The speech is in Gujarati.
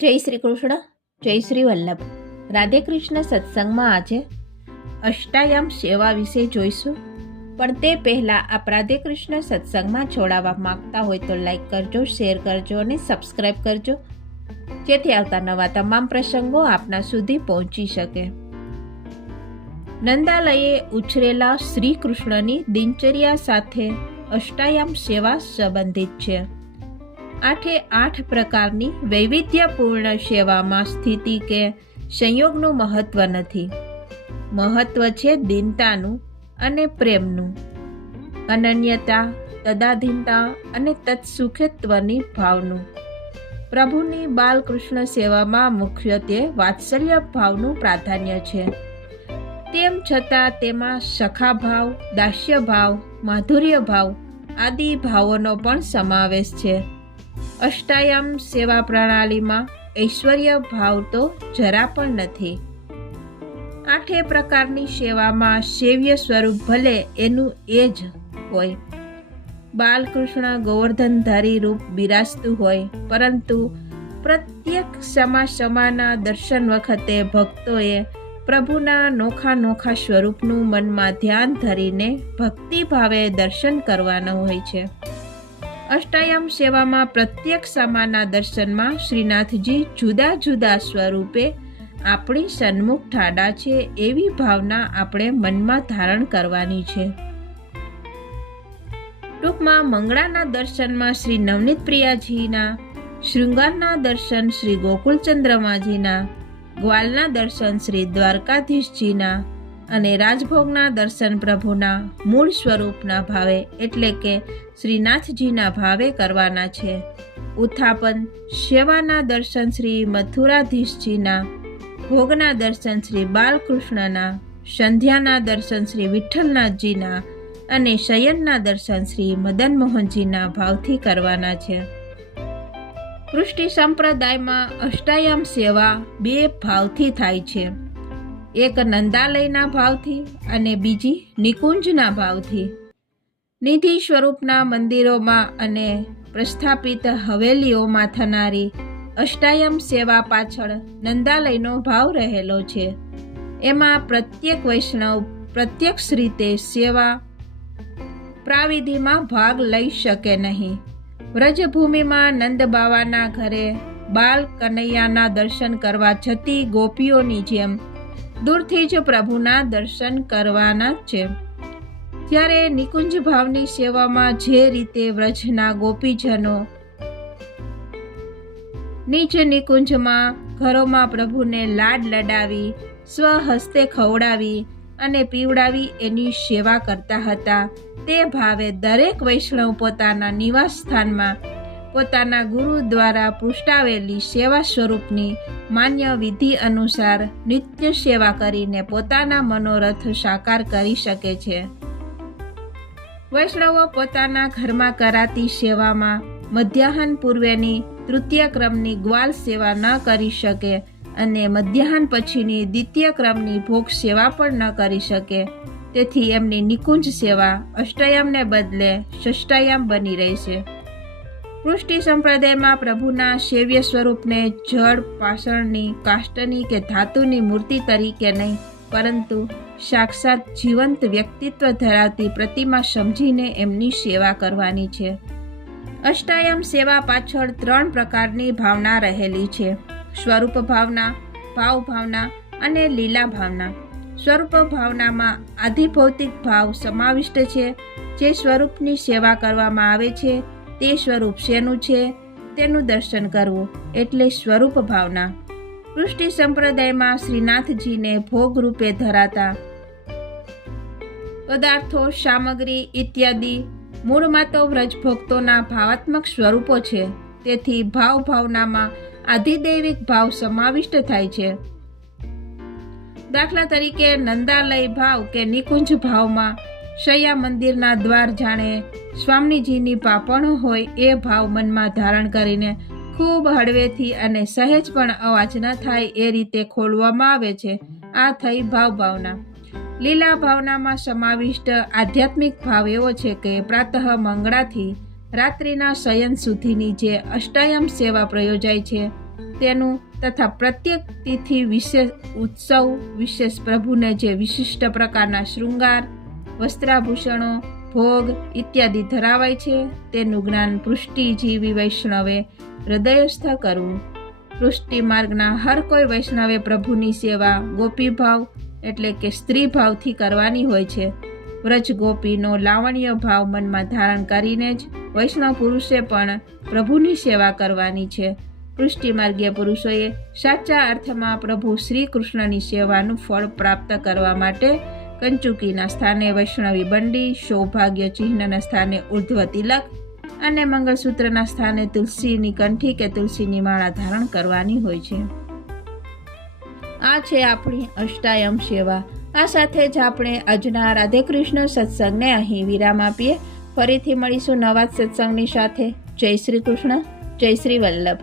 જય શ્રી કૃષ્ણ, જય શ્રી વલ્લભ. રાધે કૃષ્ણ સત્સંગમાં આજે અષ્ટાયામ સેવા વિશે જોઈશું. પણ તે પહેલાં આપ રાધે કૃષ્ણ સત્સંગમાં જોડાવા માંગતા હોય તો લાઈક કરજો, શેર કરજો અને સબસ્ક્રાઈબ કરજો, જેથી આવતા નવા તમામ પ્રસંગો આપના સુધી પહોંચી શકે. નંદાલયે ઉછરેલા શ્રી કૃષ્ણની દિનચર્યા સાથે અષ્ટાયામ સેવા સંબંધિત છે. 8 પ્રકારની વૈવિધ્યપૂર્ણ સેવામાં સ્થિતિ કે સંયોગનું મહત્વ નથી. મહત્વ છે દીનતાનું અને પ્રેમનું, અનન્યતા, તદાધીનતા અને તત્સુખત્વની ભાવનું. પ્રભુની બાલકૃષ્ણ સેવામાં મુખ્યત્વે વાત્સલ્ય ભાવનું પ્રાધાન્ય છે. તેમ છતાં તેમાં સખા ભાવ, દાસ્ય ભાવ, માધુર્ય ભાવ આદિ ભાવોનો પણ સમાવેશ છે. અષ્ટાયામ સેવા પ્રણાલીમાં ઐશ્વર્ય ભાવ તો જરા પણ નથી. 8 પ્રકારની સેવામાં સેવ્ય સ્વરૂપ ભલે એનું એ જ હોય. બાલકૃષ્ણ ગોવર્ધનધારી રૂપ બિરાજતું હોય, પરંતુ પ્રત્યેક સમાના દર્શન વખતે ભક્તોએ પ્રભુના નોખા સ્વરૂપનું મનમાં ધ્યાન ધરીને ભક્તિભાવે દર્શન કરવાના હોય છે. અષ્ટાયામ સેવામાં પ્રત્યેક સામાના દર્શનમાં શ્રીનાથજી જુદા જુદા સ્વરૂપે આપણી સન્મુખ ઠાડા છે એવી ભાવના આપણે મનમાં ધારણ કરવાની છે. ટૂંકમાં મંગળાના દર્શનમાં શ્રી નવનીત પ્રિયાજીના, શૃંગારના દર્શન શ્રી ગોકુળચંદ્રમાજીના, ગ્વાલના દર્શન શ્રી દ્વારકાધીશજીના અને રાજભોગના દર્શન પ્રભુના મૂળ સ્વરૂપના ભાવે એટલે કે શ્રીનાથજીના ભાવે કરવાના છે. ઉત્થાપન સેવાના દર્શન શ્રી મથુરાધીશજીના, ભોગના દર્શન શ્રી બાલકૃષ્ણના, સંધ્યાના દર્શન શ્રી વિઠ્ઠલનાથજીના અને શયનના દર્શન શ્રી મદનમોહનજીના ભાવથી કરવાના છે. કૃષ્ટિ સંપ્રદાયમાં અષ્ટાયામ સેવા 2 ભાવથી થાય છે. એક નંદાલયના ભાવથી અને બીજી નિકુંજના ભાવથી. નિધિ સ્વરૂપના મંદિરોમાં અને પ્રસ્થાપિત હવેલીઓમાં થનારી અષ્ટાયામ સેવા પાછળ નંદાલયનો ભાવ રહેલો છે. એમાં પ્રત્યેક વૈષ્ણવ પ્રત્યક્ષ રીતે સેવા પ્રાવિધિમાં ભાગ લઈ શકે નહીં. વ્રજભૂમિમાં નંદ બાવાના ઘરે બાલ કનૈયાના દર્શન કરવા જતી ગોપીઓની જેમ દૂરથી જ પ્રભુના દર્શન કરવાના છે. જ્યારે નિકુંજ ભાવની સેવામાં જે રીતે વ્રજના ગોપીજનો નિજ નિકુંજમાં ઘરોમાં પ્રભુને લાડ લડાવી, સ્વહસ્તે ખવડાવી અને પીવડાવી એની સેવા કરતા હતા, તે ભાવે દરેક વૈષ્ણવ પોતાના નિવાસ સ્થાનમાં પોતાના ગુરુ દ્વારા પૃષ્ઠાવેલી સેવા સ્વરૂપની માન્ય વિધિ અનુસાર નિત્ય સેવા કરીને પોતાના મનોરથ સાકાર કરી શકે છે. વૈષ્ણવો પોતાના ઘરમાં કરાતી સેવામાં મધ્યાહન પૂર્વેની તૃતીય ક્રમની ગ્વાલ સેવા ન કરી શકે અને મધ્યાહન પછીની દ્વિતીય ક્રમની ભોગ સેવા પણ ન કરી શકે. તેથી એમની નિકુંજ સેવા અષ્ટાયામને બદલે ષષ્ટાયામ બની રહી છે. કૃષ્ટિ સંપ્રદાયમાં પ્રભુના સેવ્ય સ્વરૂપને જળ, પાષાણની, કાષ્ટની કે ધાતુની મૂર્તિ તરીકે નહીં, પરંતુ સાક્ષાત જીવંત વ્યક્તિત્વ ધરાવતી પ્રતિમા સમજીને એમની સેવા કરવાની છે. અષ્ટાયામ સેવા પાછળ 3 પ્રકારની ભાવના રહેલી છે: સ્વરૂપ ભાવના, ભાવ ભાવના અને લીલા ભાવના. સ્વરૂપ ભાવનામાં આધિભૌતિક ભાવ સમાવિષ્ટ છે. જે સ્વરૂપની સેવા કરવામાં આવે છે તે સ્વરૂપ શેનું છે તેનું દર્શન કરવું એટલે સ્વરૂપ ભાવના. કૃષ્ટિ સંપ્રદાયમાં શ્રીનાથજીને ભોગ રૂપે ધરાતા પદાર્થો, સામગ્રી ઇત્યાદિ મૂળમાં તો વ્રજભક્તોના ભાવાત્મક સ્વરૂપો છે. તેથી ભાવ ભાવનામાં આધિદૈવિક ભાવ સમાવિષ્ટ થાય છે. દાખલા તરીકે નંદાલય ભાવ કે નિકુંજ ભાવમાં શૈયા મંદિરના દ્વાર જાણે સ્વામીજીની પાપણ હોય એ ભાવ મનમાં ધારણ કરીને ખૂબ હળવેથી અને સહેજ પણ અવાજ ન થાય એ રીતે ખોલવામાં આવે છે. આ થઈ ભાવ ભાવના. લીલા ભાવનામાં સમાવિષ્ટ આધ્યાત્મિક ભાવ એવો છે કે પ્રાતઃ મંગળાથી રાત્રિના શયન સુધીની જે અષ્ટાયામ સેવા પ્રયોજાય છે તેનું તથા પ્રત્યેક તિથિ વિશેષ ઉત્સવ વિશેષ પ્રભુને જે વિશિષ્ટ પ્રકારના શૃંગાર, વસ્ત્રાભૂષણો, ભોગ ઇત્યાદિ ધરાવાય છે તેનું જ્ઞાન પૃષ્ટિજીવી વૈષ્ણવે હૃદયસ્થ કરવું. પૃષ્ટિ માર્ગના હર કોઈ વૈષ્ણવે પ્રભુની સેવા ગોપીભાવ એટલે કે સ્ત્રી ભાવથી કરવાની હોય છે. વ્રજ ગોપીનો લાવણ્ય ભાવ મનમાં ધારણ કરીને જ વૈષ્ણવ પુરુષે પણ પ્રભુની સેવા કરવાની છે. પૃષ્ટિ માર્ગીય પુરુષોએ સાચા અર્થમાં પ્રભુ શ્રી કૃષ્ણની સેવાનું ફળ પ્રાપ્ત કરવા માટે કંચુકીના સ્થાને વૈષ્ણવી બંડી, સૌભાગ્ય ચિહ્નના સ્થાને ઉર્ધ્વ તિલક અને મંગળસૂત્રના સ્થાને તુલસીની કંઠી કે તુલસીની માળા ધારણ કરવાની હોય છે. આ છે આપણી અષ્ટાયમ સેવા. આ સાથે જ આપણે આજના રાધે કૃષ્ણ સત્સંગને અહીં વિરામ આપીએ. ફરીથી મળીશું નવા સત્સંગની સાથે. જય શ્રી કૃષ્ણ, જય શ્રી વલ્લભ.